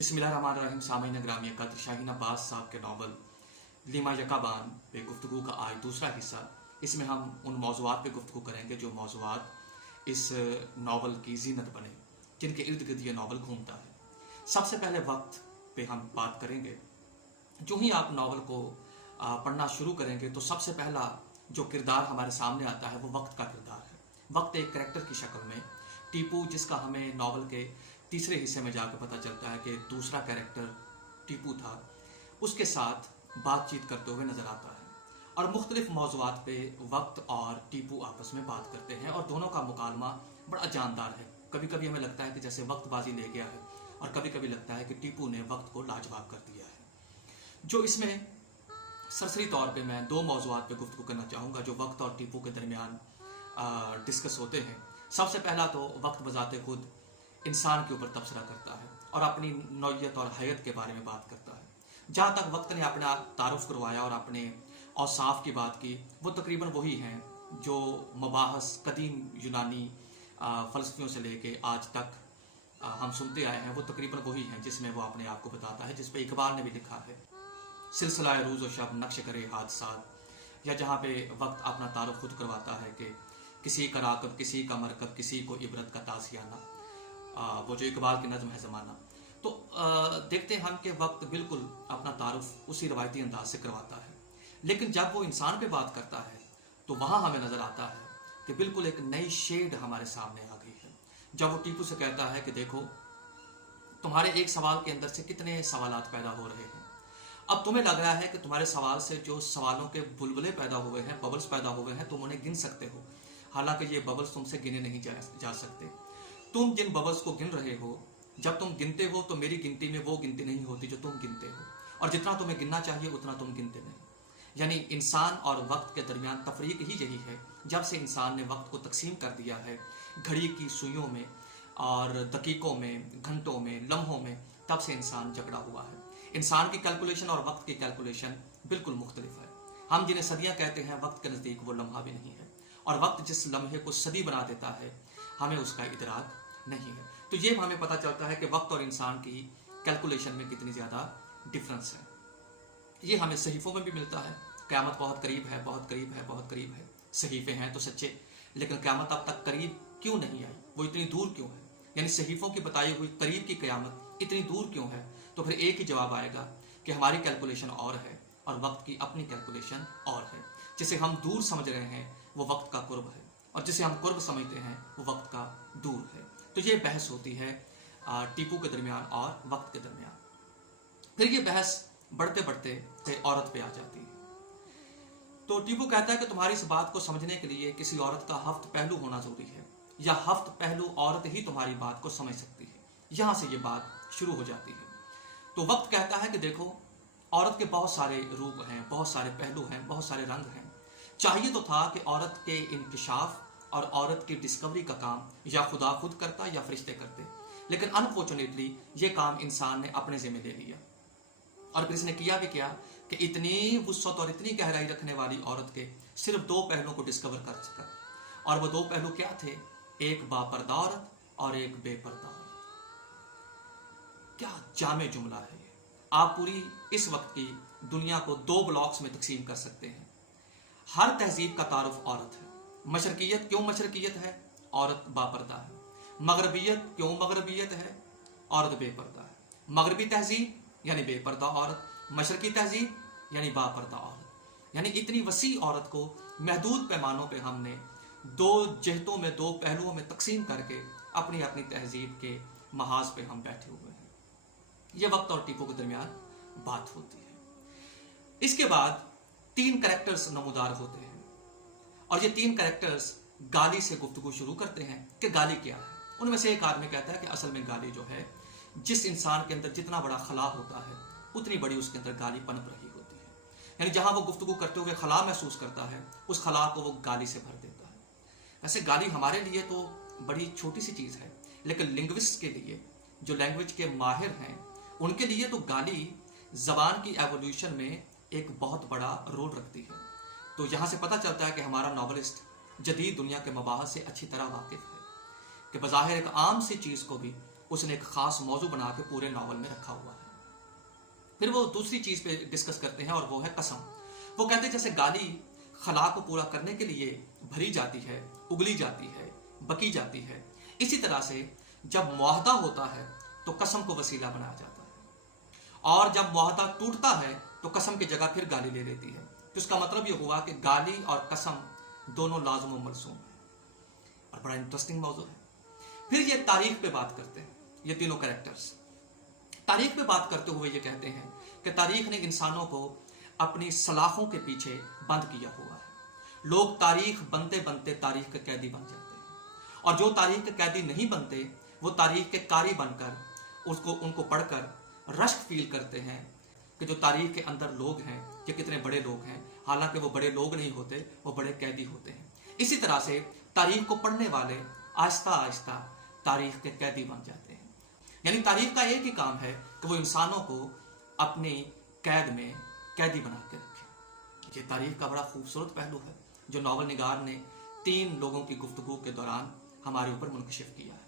बिस्मिल्लाहिर्रहमानिर्रहीम। सामीन ग्रामीण कद्र शाहीन अब्बास साहब के नावल लीमा यकाबान पे गुफ्तगू का आज दूसरा हिस्सा। इसमें हम उन मौज़ूआत पे गुफ्तगू करेंगे जो मौज़ूआत इस नावल की जीनत बने, जिनके इर्द गिर्द ये नावल घूमता है। सबसे पहले वक्त पे हम बात करेंगे। जो ही आप नावल को पढ़ना शुरू करेंगे तो सबसे पहला जो किरदार हमारे सामने आता है वो वक्त का किरदार है। वक्त एक करैक्टर की शक्ल में टीपू, जिसका हमें नावल के तीसरे हिस्से में जाकर पता चलता है कि दूसरा कैरेक्टर टीपू था, उसके साथ बातचीत करते हुए नजर आता है और मुख्तलिफ मौज़ूआत पे वक्त और टीपू आपस में बात करते हैं और दोनों का मुकालमा बड़ा जानदार है। कभी कभी हमें लगता है कि जैसे वक्त बाजी ले गया है और कभी कभी लगता है कि टीपू ने वक्त को लाजवाब कर दिया है। जो इसमें सरसरी तौर पे मैं दो मौज़ूआत पे गुफ्तगू करना चाहूँगा जो वक्त और टीपू के दरमियान डिस्कस होते हैं। सबसे पहला तो वक्त बजाते खुद इंसान के ऊपर तबसरा करता है और अपनी नौयत और हयत के बारे में बात करता है। जहाँ तक वक्त ने अपना तारुफ करवाया और अपने औसाफ की बात की, वो तकरीबन वही हैं जो मबाहस कदीम यूनानी फ़लसफ़ियों से लेके आज तक हम सुनते आए हैं। वो तकरीबन वही हैं जिसमें वो अपने आप को बताता है, जिस पे इकबाल ने भी लिखा है, सिलसिला रोज़ व शब नक्श करे हादसात, या जहाँ पे वक्त अपना तारुफ खुद करवाता है कि किसी का राकब, किसी का मरकब, किसी को इबरत का ताज़ियाना, वो जो इकबाल की नज़म है ज़माना। तो देखते हैं हम कि वक्त बिल्कुल अपना तारुफ उसी रवायती अंदाज से करवाता है, लेकिन जब वो इंसान पे बात करता है तो वहाँ हमें नज़र आता है कि बिल्कुल एक नई शेड हमारे सामने आ गई है। जब वो टीपू से कहता है कि देखो, तुम्हारे एक सवाल के अंदर से कितने सवालात पैदा हो रहे हैं। अब तुम्हें लग रहा है कि तुम्हारे सवाल से जो सवालों के बुलबुले पैदा हुए हैं, बबल्स पैदा हुए हैं, तुम उन्हें गिन सकते हो। हालांकि ये बबल्स तुमसे गिने नहीं जा सकते। तुम जिन बबल्स को गिन रहे हो, जब तुम गिनते हो तो मेरी गिनती में वो गिनती नहीं होती जो तुम गिनते हो, और जितना तुम्हें गिनना चाहिए उतना तुम गिनते नहीं। यानी इंसान और वक्त के दरमियान तफरीक ही यही है। जब से इंसान ने वक्त को तकसीम कर दिया है घड़ी की सुइयों में और दकीकों में, घंटों में, लम्हों में, तब से इंसान जकड़ा हुआ है। इंसान की कैलकुलेशन और वक्त की कैलकुलेशन बिल्कुल मुख्तलिफ है। हम जिन्हें सदियां कहते हैं, वक्त के नज़दीक वो लम्हा भी नहीं है, और वक्त जिस लम्हे को सदी बना देता है हमें उसका इदराक नहीं है। तो ये हमें पता चलता है कि वक्त और इंसान की कैलकुलेशन में कितनी ज़्यादा डिफरेंस है। ये हमें सहीफ़ों में भी मिलता है। क़यामत बहुत करीब है, बहुत करीब है, बहुत करीब है। सहीफ़े हैं तो सच्चे, लेकिन क़यामत अब तक करीब क्यों नहीं आई, वो इतनी दूर क्यों है? यानी सहीफ़ों की बताई हुई करीब की क़यामत इतनी दूर क्यों है? तो फिर एक ही जवाब आएगा कि हमारी कैलकुलेशन और है और वक्त की अपनी कैलकुलेशन और है। जिसे हम दूर समझ रहे हैं वो वक्त का कुर्ब है, और जिसे हम कुर्ब समझते हैं वो वक्त का दूर है। तो ये बहस होती है टीपू के दरमियान और वक्त के दरमियान। फिर ये बहस बढ़ते बढ़ते औरत पे आ जाती है। तो टीपू कहता है कि तुम्हारी इस बात को समझने के लिए किसी औरत का हफ्त पहलू होना जरूरी है, या हफ्त पहलू औरत ही तुम्हारी बात को समझ सकती है। यहां से ये बात शुरू हो जाती है। तो वक्त कहता है कि देखो, औरत के बहुत सारे रूप हैं, बहुत सारे पहलू हैं, बहुत सारे रंग हैं। चाहिए तो था कि औरत के इंकिशाफ और औरत की डिस्कवरी का काम या खुदा खुद करता या फरिश्ते करते, लेकिन अनफॉर्चुनेटली ये काम इंसान ने अपने जिम्मे ले लिया। और फिर इसने किया भी क्या कि इतनी वुसअत और इतनी गहराई रखने वाली औरत के सिर्फ दो पहलुओं को डिस्कवर कर सका, और वो दो पहलू क्या थे? एक बापर्दा औरत और एक बेपर्दा औरत। क्या जामे जुमला है ये। आप पूरी इस वक्त की दुनिया को दो ब्लॉक्स में तकसीम कर सकते हैं। हर तहजीब का तारुफ औरत है। मशरकियत क्यों मशरकियत है? औरत बापर्दा है। मगरबियत क्यों मगरबियत है? औरत बेपर्दा है। मगरबी तहजीब यानी बेपर्दा औरत, मशरकी तहजीब यानी बापर्दा औरत। यानी इतनी वसी औरत को महदूद पैमानों पे हमने दो जहतों में, दो पहलुओं में तकसीम करके अपनी अपनी तहजीब के महाज पे हम बैठे हुए हैं। यह वक्त और टीपू के दरमियान बात होती है। इसके बाद तीन कैरेक्टर्स नमूदार होते हैं, और ये तीन कैरेक्टर्स गाली से गुफ्तगू शुरू करते हैं कि गाली क्या है। उनमें से एक आदमी कहता है कि असल में गाली जो है, जिस इंसान के अंदर जितना बड़ा खला होता है उतनी बड़ी उसके अंदर गाली पनप रही होती है। यानी जहां वो गुफ्तगू करते हुए खला महसूस करता है, उस खला को वो गाली से भर देता है। वैसे गाली हमारे लिए तो बड़ी छोटी सी चीज़ है, लेकिन लिंग्विस्ट के लिए, जो लैंग्वेज के माहिर हैं, उनके लिए तो गाली जबान की एवोल्यूशन में एक बहुत बड़ा रोल रखती है। तो यहाँ से पता चलता है कि हमारा नॉवलिस्ट जदीद दुनिया के मबाहस से अच्छी तरह वाकिफ है कि बज़ाहिर एक आम सी चीज़ को भी उसने एक खास मौजू बना के पूरे नावल में रखा हुआ है। फिर वो दूसरी चीज पे डिस्कस करते हैं और वो है कसम। वो कहते हैं जैसे गाली खला को पूरा करने के लिए भरी जाती है, उगली जाती है, बकी जाती है, इसी तरह से जब मुआहदा होता है तो कसम को वसीला बनाया जाता है, और जब मुआहदा टूटता है तो कसम की जगह फिर गाली ले लेती है। तो इसका मतलब ये हुआ कि गाली और कसम दोनों लाज़िम व मलज़ूम है, और बड़ा इंटरेस्टिंग मौजू है। फिर ये तारीख पे बात करते हैं, ये तीनों कैरेक्टर्स तारीख पे बात करते हुए ये कहते हैं कि तारीख ने इंसानों को अपनी सलाखों के पीछे बंद किया हुआ है। लोग तारीख बनते बनते तारीख के कैदी बन जाते हैं, और जो तारीख के कैदी नहीं बनते वो तारीख के कारी बनकर उनको पढ़कर रश्क फील करते हैं कि जो तारीख के अंदर लोग हैं कि कितने बड़े लोग हैं, हालांकि वो बड़े लोग नहीं होते, वो बड़े कैदी होते हैं। इसी तरह से तारीख को पढ़ने वाले आहिस्ता आहिस्ता तारीख के कैदी बन जाते हैं। यानी तारीख का एक ही काम है कि वो इंसानों को अपनी कैद में कैदी बना के रखे। ये तारीख का बड़ा खूबसूरत पहलू है जो नावल निगार ने 3 लोगों की गुफ्तगू के दौरान हमारे ऊपर मुनकशिफ किया है।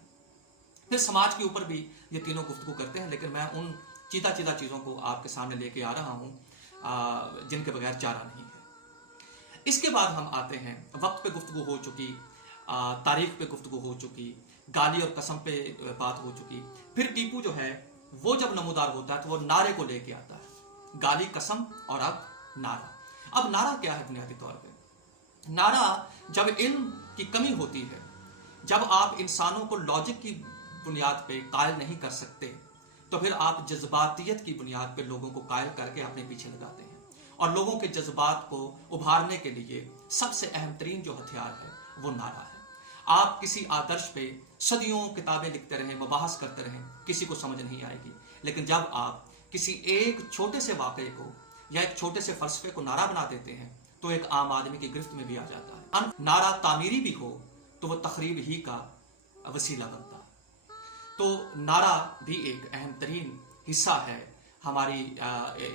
फिर समाज के ऊपर भी ये तीनों गुफ्तगू करते हैं, लेकिन मैं उन चीता चीज़ों को आपके सामने लेके आ रहा हूँ जिनके बगैर चारा नहीं है। इसके बाद हम आते हैं, वक्त पे गुफ्तगू हो चुकी, तारीख पे गुफ्तगू हो चुकी, गाली और कसम पे बात हो चुकी। फिर टीपू जो है वो जब नमूदार होता है तो वो नारे को लेके आता है, गाली, कसम और अब नारा। अब नारा क्या है? बुनियादी तौर पे नारा जब इल्म की कमी होती है, जब आप इंसानों को लॉजिक की बुनियाद पे कायल नहीं कर सकते, तो फिर आप जज्बातियत की बुनियाद पे लोगों को कायल करके अपने पीछे लगाते हैं। और लोगों के जज्बात को उभारने के लिए सबसे अहम तरीन जो हथियार है वो नारा है। आप किसी आदर्श पे सदियों किताबें लिखते रहें, मुबाहस करते रहें, किसी को समझ नहीं आएगी। लेकिन जब आप किसी एक छोटे से वाक़े को या एक छोटे से फलसफे को नारा बना देते हैं तो एक आम आदमी की गिरफ्त में भी आ जाता है। नारा तामीरी भी हो तो वो तखरीब ही का वसीला बनता है। तो नारा भी एक अहम तरीन हिस्सा है हमारी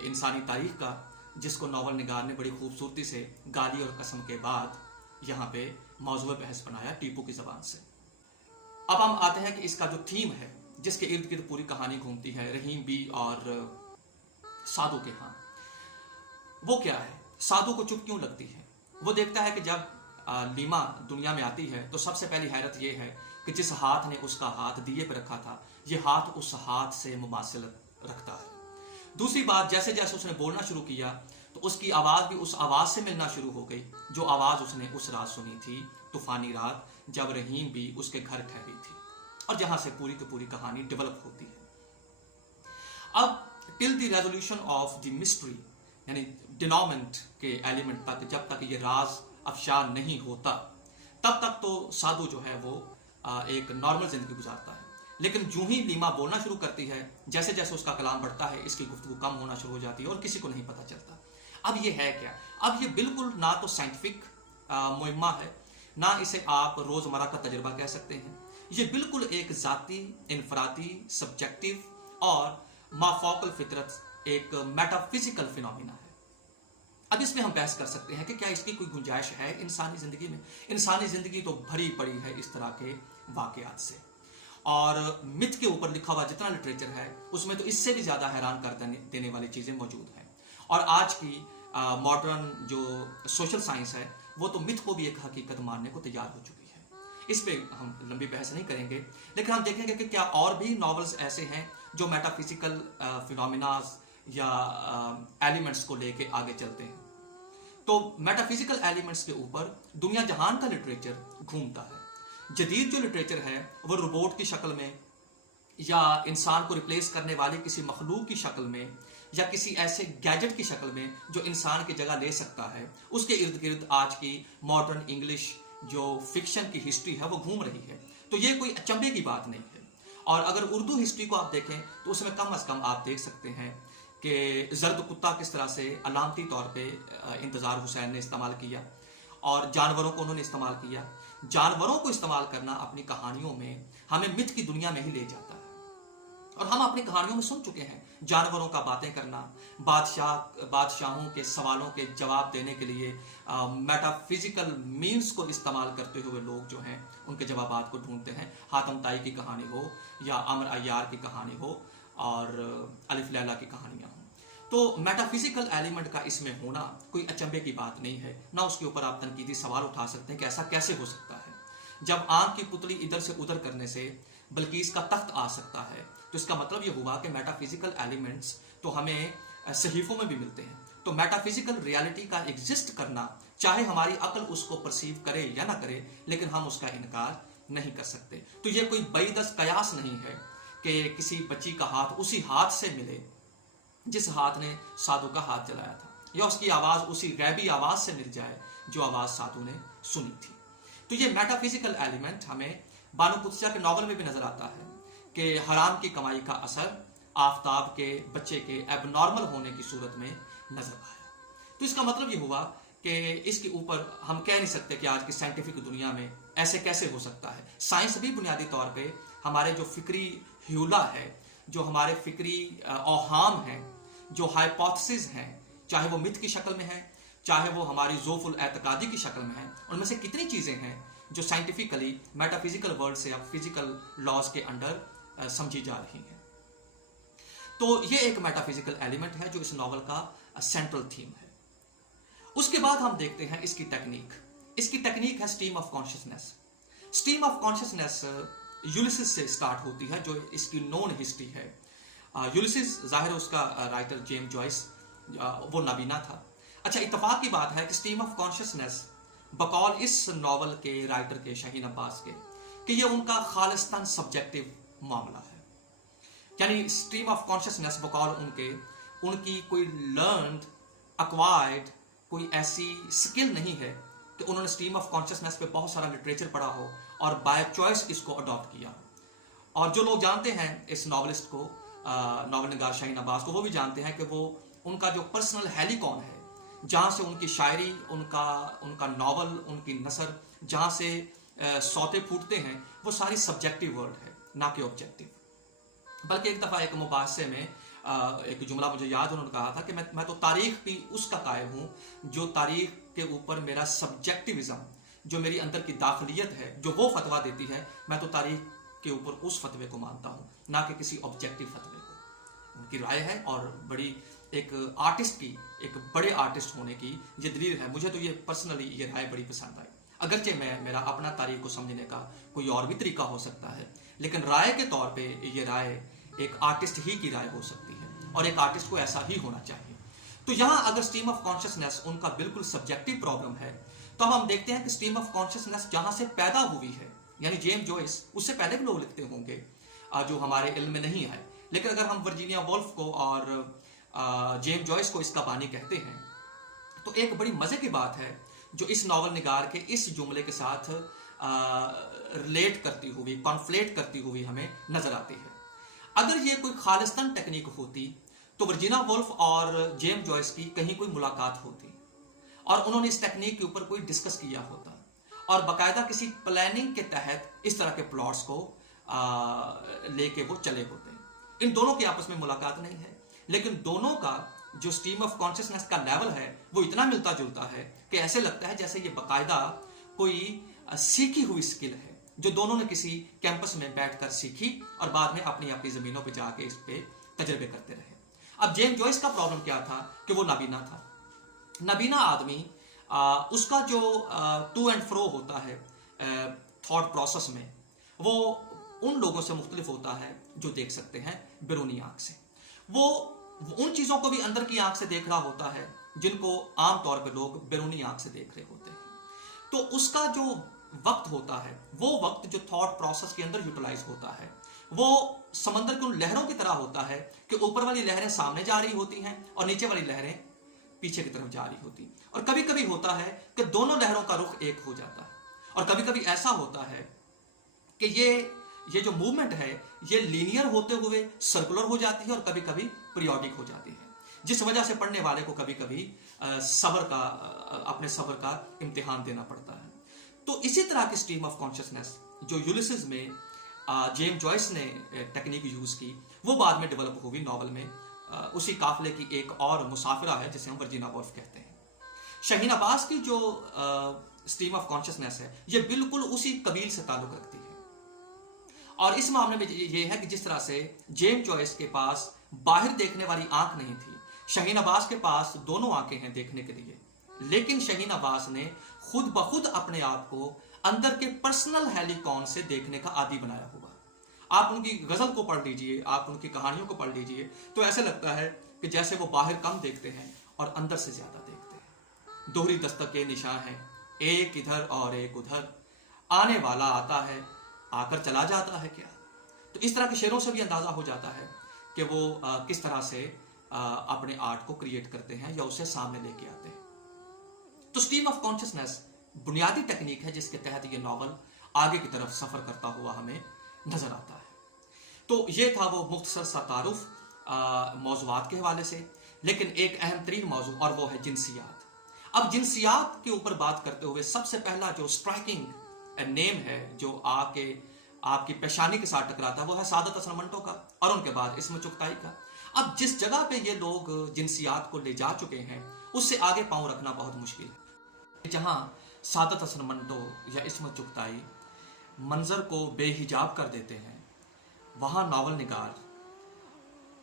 इंसानी तारीख का, जिसको नावल निगार ने बड़ी खूबसूरती से गाली और कसम के बाद यहाँ पे मौजूद बहस बनाया टीपू की ज़बान से। अब हम आते हैं कि इसका जो थीम है, जिसके इर्द गिर्द पूरी कहानी घूमती है, रहीम बी और साधु के यहाँ, वो क्या है? साधु को चुप क्यों लगती है? वो देखता है कि जब लीमा दुनिया में आती है तो सबसे पहली हैरत ये है कि जिस हाथ ने उसका हाथ दिए पे रखा था, ये हाथ उस हाथ से मुमासिलत रखता है। दूसरी बात, जैसे जैसे उसने बोलना शुरू किया तो उसकी आवाज़ भी उस आवाज़ से मिलना शुरू हो गई जो आवाज़ उसने उस रात सुनी थी, तूफानी रात, जब रहीम भी उसके घर ठहरी थी, और जहां से पूरी की पूरी कहानी डेवलप होती है। अब till the resolution of the mystery, यानी डिनोमेंट के एलिमेंट तक, जब तक ये राज अफशा नहीं होता, तब तक तो साधु जो है वो एक नॉर्मल जिंदगी गुजारता है। लेकिन जो ही लीमा बोलना शुरू करती है, जैसे जैसे उसका कलाम बढ़ता है, इसकी गुफ्तगू कम होना शुरू हो जाती है और किसी को नहीं पता चलता। अब ये है क्या? अब ये बिल्कुल ना तो साइंटिफिक मुहिम्मा है, ना इसे आप रोजमर्रा का तजुर्बा कह सकते हैं। ये बिल्कुल एक जाती, इनफरादी, सब्जेक्टिव और माफौकल फितरत, एक मेटाफिजिकल फिनोमिना है। अब इसमें हम बहस कर सकते हैं कि क्या इसकी कोई गुंजाइश है इंसानी जिंदगी में? इंसानी जिंदगी तो भरी पड़ी है इस तरह के वाकयात से, और मिथ के ऊपर लिखा हुआ जितना लिटरेचर है उसमें तो इससे भी ज्यादा हैरान कर देने वाली चीजें मौजूद हैं। और आज की मॉडर्न जो सोशल साइंस है वो तो मिथ को भी एक हकीकत मानने को तैयार हो चुकी है। इस पे हम लंबी बहस नहीं करेंगे, लेकिन हम देखेंगे कि क्या और भी नॉवेल्स ऐसे हैं जो मेटाफिजिकल फिनोमिनास या एलिमेंट्स को लेके आगे चलते हैं। तो मेटाफिजिकल एलिमेंट्स के ऊपर दुनिया जहान का लिटरेचर घूमता है। जदीद जो लिटरेचर है वो रोबोट की शक्ल में या इंसान को रिप्लेस करने वाली किसी मखलूक की शक्ल में या किसी ऐसे गैजेट की शक्ल में जो इंसान की जगह ले सकता है, उसके इर्द गिर्द आज की मॉडर्न इंग्लिश जो फिक्शन की हिस्ट्री है वो घूम रही है। तो ये कोई अचंभे की बात नहीं है। और अगर उर्दू हिस्ट्री को आप देखें तो उसमें कम अज़ कम आप देख सकते हैं कि जर्द कुत्ता किस तरह से अलामती तौर पे इंतज़ार हुसैन ने इस्तेमाल किया, और जानवरों को उन्होंने इस्तेमाल किया। जानवरों को इस्तेमाल करना अपनी कहानियों में हमें मिथ की दुनिया में ही ले जाता है। और हम अपनी कहानियों में सुन चुके हैं जानवरों का बातें करना, बादशाहों के सवालों के जवाब देने के लिए मेटाफिजिकल मीन्स को इस्तेमाल करते हुए लोग जो हैं उनके जवाबात को ढूंढते हैं। हातम ताई की कहानी हो या अमर अय्यार की कहानी हो और अलिफ लैला की कहानियां हों, तो मेटाफिजिकल एलिमेंट का इसमें होना कोई अचंभे की बात नहीं है। ना उसके ऊपर आप तनकीदी सवाल उठा सकते हैं कि ऐसा कैसे हो सकता है। जब आंख की पुतली इधर से उधर करने से बल्कीस का तख्त आ सकता है, तो इसका मतलब ये हुआ कि मेटाफिजिकल एलिमेंट्स तो हमें सहीफों में भी मिलते हैं। तो मेटाफिजिकल रियलिटी का एग्जिस्ट करना, चाहे हमारी अक्ल उसको परसीव करे या ना करे, लेकिन हम उसका इनकार नहीं कर सकते। तो ये कोई बैदस कयास नहीं है कि किसी बच्ची का हाथ उसी हाथ से मिले जिस हाथ ने साधु का हाथ जलाया था, या उसकी आवाज उसी गैबी आवाज से मिल जाए जो आवाज साधु ने सुनी थी। तो ये मेटाफिजिकल एलिमेंट हमें बानो कुत्सिया के नॉवल में भी नजर आता है कि हराम की कमाई का असर आफताब के बच्चे के एबनॉर्मल होने की सूरत में नजर आया। तो इसका मतलब ये हुआ कि इसके ऊपर हम कह नहीं सकते कि आज की साइंटिफिक दुनिया में ऐसे कैसे हो सकता है। साइंस भी बुनियादी तौर पे हमारे जो फिक्री ह्यूला है, जो हमारे फिक्री औहाम हैं, जो हाइपोथेसिस हैं, चाहे वो मिथ की शक्ल में है, चाहे वो हमारी जोफुल एतकादी की शक्ल में है, उनमें से कितनी चीजें हैं जो साइंटिफिकली मेटाफिजिकल वर्ल्ड से अब फिजिकल लॉज के अंडर समझी जा रही हैं। तो ये एक मेटाफिजिकल एलिमेंट है जो इस नॉवल का सेंट्रल थीम है। उसके बाद हम देखते हैं इसकी टेक्निक। इसकी टेक्निक है stream of consciousness. Stream of consciousness Ulysses से स्टार्ट होती है, जो इसकी नोन हिस्ट्री है। यूलिसिस जाहिर है उसका राइटर जेम्स जॉयस वो नाबीना था। अच्छा, इत्तेफाक की बात है कि स्ट्रीम ऑफ कॉन्शियसनेस बकौल इस नॉवल के राइटर के शाहीन अब्बास के कि ये उनका खालिस्तान सब्जेक्टिव मामला है। यानी स्ट्रीम ऑफ कॉन्शियसनेस बकौल उनकी कोई लर्न्ड अक्वायर्ड कोई ऐसी स्किल नहीं है कि उन्होंने स्ट्रीम ऑफ कॉन्शियसनेस पे बहुत सारा लिटरेचर पढ़ा हो और बाय चॉइस इसको अडॉप्ट किया हो। और जो लोग जानते हैं इस नॉवलिस्ट को, नॉवल निगार शाहीन अब्बास को, वो भी जानते हैं कि वो उनका जो पर्सनल हेलिकॉन है, जहाँ से उनकी शायरी, उनका नॉवल, उनकी नसर, जहाँ से सौते फूटते हैं, वो सारी सब्जेक्टिव वर्ड है, ना कि ऑब्जेक्टिव। बल्कि एक दफ़ा एक मुबाहसे में एक जुमला मुझे याद, उन्होंने कहा था कि मैं तो तारीख भी उसका कायल हूँ जो तारीख के ऊपर मेरा सब्जेक्टिविज्म, जो मेरी अंदर की दाखिलियत है, जो वो फतवा देती है, मैं तो तारीख के ऊपर उस फतवे को मानता हूँ, ना कि किसी ऑब्जेक्टिव फतवे को। उनकी राय है और बड़ी एक आर्टिस्ट की, एक बड़े आर्टिस्ट होने की ये दलील है। मुझे तो ये पर्सनली ये राय बड़ी पसंद आई। अगरचे मेरा अपना तारीख को समझने का कोई और भी तरीका हो सकता है, लेकिन राय के तौर पे ये राय एक आर्टिस्ट ही की राय हो सकती है और एक आर्टिस्ट को ऐसा ही होना चाहिए। तो यहाँ अगर स्ट्रीम ऑफ कॉन्शियसनेस उनका बिल्कुल सब्जेक्टिव प्रॉब्लम है, तो अब हम देखते हैं कि स्ट्रीम ऑफ कॉन्शियसनेस जहाँ से पैदा हुई है, यानी जेम्स जॉयस, उससे पहले भी लोग लिखते होंगे जो हमारे इल्म में नहीं आए, लेकिन अगर हम वर्जीनिया वुल्फ को और जेम्स जॉयस को इसका बानी कहते हैं, तो एक बड़ी मजे की बात है जो इस नॉवल निगार के इस जुमले के साथ रिलेट करती हुई, कॉन्फ्लेट करती हुई हमें नजर आती है। अगर ये कोई खालिस्तान टेक्निक होती तो वर्जीनिया वुल्फ और जेम्स जॉयस की कहीं कोई मुलाकात होती और उन्होंने इस टेक्निक के ऊपर कोई डिस्कस किया होता और बाकायदा किसी प्लानिंग के तहत इस तरह के प्लॉट्स को लेके वो चले होते। इन दोनों की आपस में मुलाकात नहीं है, लेकिन दोनों का जो स्ट्रीम ऑफ कॉन्शियसनेस का लेवल है वो इतना मिलता जुलता है कि ऐसे लगता है जैसे ये बाकायदा कोई सीखी हुई स्किल है जो दोनों ने किसी कैंपस में बैठकर सीखी और बाद में अपनी अपनी जमीनों पे जाके इस पे तजर्बे करते रहे। अब जेम्स जॉयस का प्रॉब्लम क्या था कि वो नाबीना था। नाबीना आदमी उसका जो टू एंड फ्रो होता है थॉट प्रोसेस में, वो उन लोगों से मुख्तलिफ होता है जो देख सकते हैं बैरूनी आंख से। वो उन चीजों को भी अंदर की आंख से देख रहा होता है जिनको आमतौर पर लोग बैरूनी आंख से देख रहे होते हैं। तो उसका जो वक्त होता है, वो वक्त जो थॉट प्रोसेस के अंदर यूटिलाइज होता है, वो समंदर की उन लहरों की तरह होता है कि ऊपर वाली लहरें सामने जा रही होती हैं और नीचे वाली लहरें पीछे की तरफ जा रही होती। और कभी कभी होता है कि दोनों लहरों का रुख एक हो जाता है, और कभी कभी ऐसा होता है कि ये जो मूवमेंट है ये लीनियर होते हुए सर्कुलर हो जाती है और कभी कभी पीरियोडिक हो जाती है, जिस वजह से पढ़ने वाले को कभी कभी अपने सब्र का इम्तिहान देना पड़ता है। तो इसी तरह की स्ट्रीम ऑफ कॉन्शियसनेस जो यूलिसिस में जेम्स जॉयस ने टेक्निक यूज की, वो बाद में डेवलप हुई नॉवल में। उसी काफिले की एक और मुसाफिरा है जिसे हम वर्जीना वुल्फ कहते हैं। शाहीन अब्बास की जो स्ट्रीम ऑफ कॉन्शियसनेस है ये बिल्कुल उसी कबील से ताल्लुक रखती है। और इस मामले में ये है कि जिस तरह से जेम्स जॉयस के पास बाहर देखने वाली आंख नहीं थी, शाहीन अब्बास के पास दोनों आंखें हैं देखने के लिए, लेकिन शाहीन अब्बास ने खुद ब खुद अपने आप को अंदर के पर्सनल हेलिकॉन से देखने का आदी बनाया हुआ। आप उनकी गजल को पढ़ लीजिए, आप उनकी कहानियों को पढ़ लीजिए, तो ऐसे लगता है कि जैसे वो बाहर कम देखते हैं और अंदर से ज्यादा देखते हैं। दोहरी दस्तक के निशान हैं, एक इधर और एक उधर, आने वाला आता है आकर चला जाता है क्या। तो इस तरह के शेरों से भी अंदाजा हो जाता है कि वो किस तरह से अपने आर्ट को क्रिएट करते हैं या उसे सामने लेके आते हैं। तो स्ट्रीम ऑफ कॉन्शियसनेस बुनियादी टेक्निक है जिसके तहत ये नॉवल आगे की तरफ सफर करता हुआ हमें नजर आता है। तो ये था वो मुख्तसर सा तारुफ मौज़ूआत के हवाले से, लेकिन एक अहम तरीन मौजू और वो है जिनसियात। अब जिनसियात के ऊपर बात करते हुए सबसे पहला जो स्ट्राइकिंग नेम है जो आपकी पेशानी के साथ टकराता है वो है सादत हसन मंटो का, और उनके बाद इस्म चुगताई का। अब जिस जगह पे ये लोग जिनसियात को ले जा चुके हैं उससे आगे पांव रखना बहुत मुश्किल है। जहां सादत हसन मंटो या इस्म चुगताई मंजर को बेहिजाब कर देते हैं, वहां नावल निगार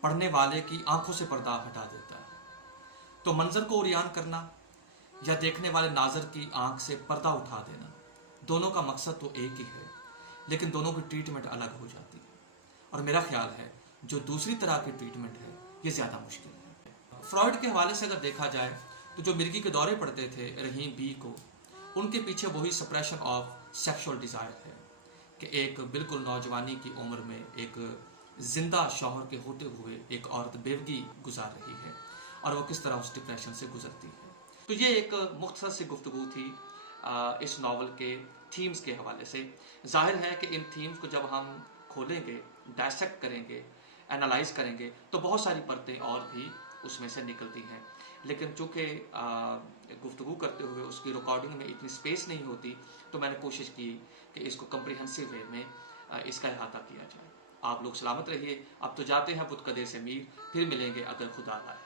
पढ़ने वाले की आंखों से पर्दा हटा देता है। तो मंजर को उरियान करना या देखने वाले नाजर की आंख से पर्दा उठा देना, दोनों का मकसद तो एक ही है, लेकिन दोनों की ट्रीटमेंट अलग हो जाती है। और मेरा ख्याल है जो दूसरी तरह की ट्रीटमेंट है ये ज्यादा मुश्किल है। फ्रॉइड के हवाले से अगर देखा जाए तो जो मिर्गी के दौरे पड़ते थे रहीम बी को, उनके पीछे वही सप्रेशन ऑफ सेक्सुअल डिजायर है कि एक बिल्कुल नौजवानी की उम्र में एक जिंदा शौहर के होते हुए एक औरत बेवगी गुजार रही है और वो किस तरह उस डिप्रेशन से गुजरती है। तो ये एक मुख्तसर सी गुफ्तगू थी इस नावल के थीम्स के हवाले से। जाहिर है कि इन थीम्स को जब हम खोलेंगे, डायसेक्ट करेंगे, एनालाइज करेंगे तो बहुत सारी परतें और भी उसमें से निकलती हैं, लेकिन चूँकि गुफ्तगू करते हुए उसकी रिकॉर्डिंग में इतनी स्पेस नहीं होती तो मैंने कोशिश की कि इसको कम्प्रिहेंसिव वे में इसका अहाता किया जाए। आप लोग सलामत रहिए। अब तो जाते हैं बुत कदे से मीर, फिर मिलेंगे अगर खुदा लाए।